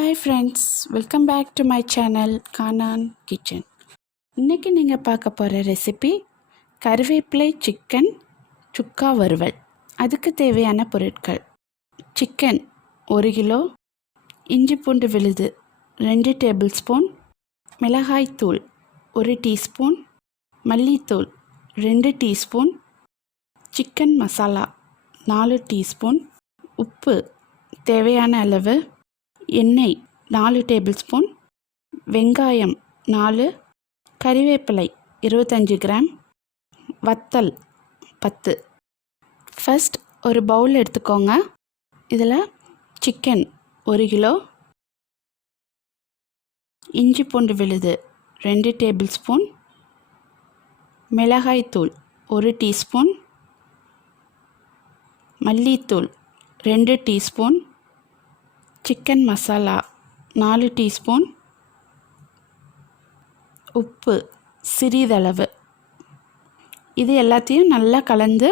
Hi friends, welcome back to my channel கானான் kitchen. இன்றைக்கி நீங்கள் பார்க்க போகிற ரெசிபி கருவேப்பிலை சிக்கன் சுக்கா வறுவல். அதுக்கு தேவையான பொருட்கள்: சிக்கன் 1 கிலோ, இஞ்சி பூண்டு விழுது 2 டேபிள் ஸ்பூன், மிளகாய்த்தூள் 1 டீஸ்பூன், மல்லித்தூள் 2 டீஸ்பூன், சிக்கன் மசாலா 4 டீஸ்பூன், உப்பு தேவையான அளவு, எண்ணெய் 4 டேபிள் ஸ்பூன், வெங்காயம் 4, கறிவேப்பிலை 25 கிராம், வத்தல் 10. ஃபர்ஸ்ட் ஒரு பவுல் எடுத்துக்கோங்க. இதில் சிக்கன் 1 கிலோ, இஞ்சி பூண்டு விழுது 2 டேபிள் ஸ்பூன், மிளகாய்த்தூள் 1 டீஸ்பூன், மல்லித்தூள் 2 டீஸ்பூன், சிக்கன் மசாலா 4 டீஸ்பூன், உப்பு சிறிதளவு. இது எல்லாத்தையும் நல்லா கலந்து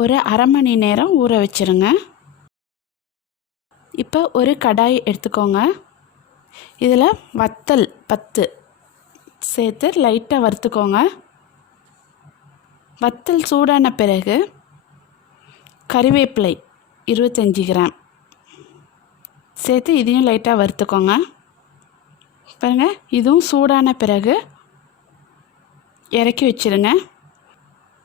ஒரு அரை மணி நேரம் ஊற வச்சுருங்க. இப்போ ஒரு கடாய் எடுத்துக்கோங்க. இதில் வத்தல் 10 சேர்த்து லைட்டாக வறுத்துக்கோங்க. வத்தல் சூடான பிறகு கறிவேப்பிலை 25 கிராம் சேர்த்து இதையும் லைட்டாக வறுத்துக்கோங்க. பாருங்கள், இதுவும் சூடான பிறகு இறக்கி வச்சுருங்க.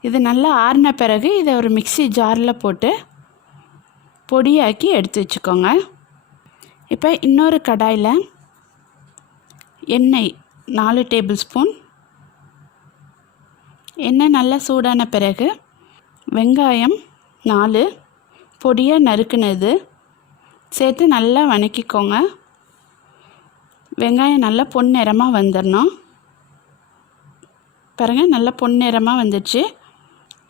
இது நல்லா ஆறின பிறகு இதை ஒரு மிக்ஸி ஜாரில் போட்டு பொடியாக்கி எடுத்து வச்சுக்கோங்க. இப்போ இன்னொரு கடாயில் எண்ணெய் 4 டேபிள் ஸ்பூன். எண்ணெய் நல்லா சூடான பிறகு வெங்காயம் 4 பொடியாக நறுக்குனது சேர்த்து நல்லா வதக்கிக்கோங்க. வெங்காயம் நல்லா பொன்னிறமாக வந்துடணும். பாருங்கள், நல்லா பொன்னிறமாக வந்துடுச்சு.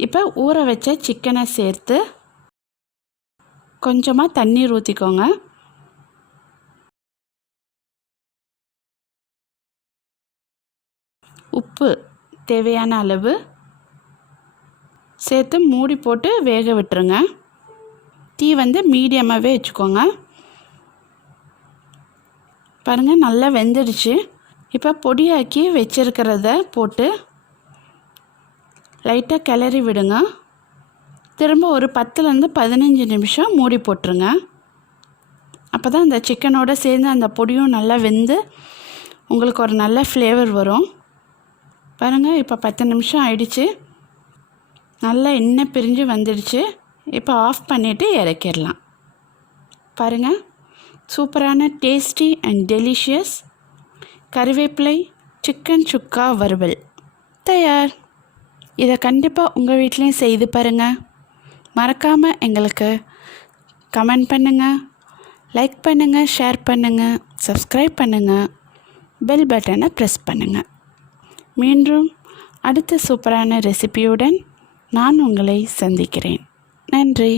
இப்போ ஊற வச்ச சிக்கனை சேர்த்து கொஞ்சமாக தண்ணீர் ஊற்றிக்கோங்க. உப்பு தேவையான அளவு சேர்த்து மூடி போட்டு வேக விட்டுருங்க. தீ மீடியமாகவே வச்சுக்கோங்க. பாருங்கள், நல்லா வெந்துடுச்சு. இப்போ பொடியாக்கி வச்சுருக்கிறத போட்டு லைட்டாக கிளறி விடுங்க. திரும்ப ஒரு 10லேருந்து 15 நிமிஷம் மூடி போட்டுருங்க. அப்போ தான் அந்த சிக்கனோடு சேர்ந்து அந்த பொடியும் நல்லா வெந்து உங்களுக்கு ஒரு நல்ல ஃப்ளேவர் வரும். பாருங்கள், இப்போ 10 நிமிஷம் ஆயிடுச்சு. நல்லா எண்ணெய் பிரிஞ்சு வந்துடுச்சு. இப்போ ஆஃப் பண்ணிவிட்டு இறக்கிடலாம். பாருங்கள், சூப்பரான டேஸ்டி அண்ட் டெலிஷியஸ் கருவேப்பிலை சிக்கன் சுக்கா வறுவல் தயார். இதை கண்டிப்பாக உங்கள் வீட்லேயும் செய்து பாருங்கள். மறக்காமல் எங்களுக்கு கமெண்ட் பண்ணுங்கள், லைக் பண்ணுங்கள், ஷேர் பண்ணுங்கள், சப்ஸ்கிரைப் பண்ணுங்கள், பெல் பட்டனை ப்ரெஸ் பண்ணுங்கள். மீண்டும் அடுத்த சூப்பரான ரெசிபியுடன் நான் உங்களை சந்திக்கிறேன். நன்றி.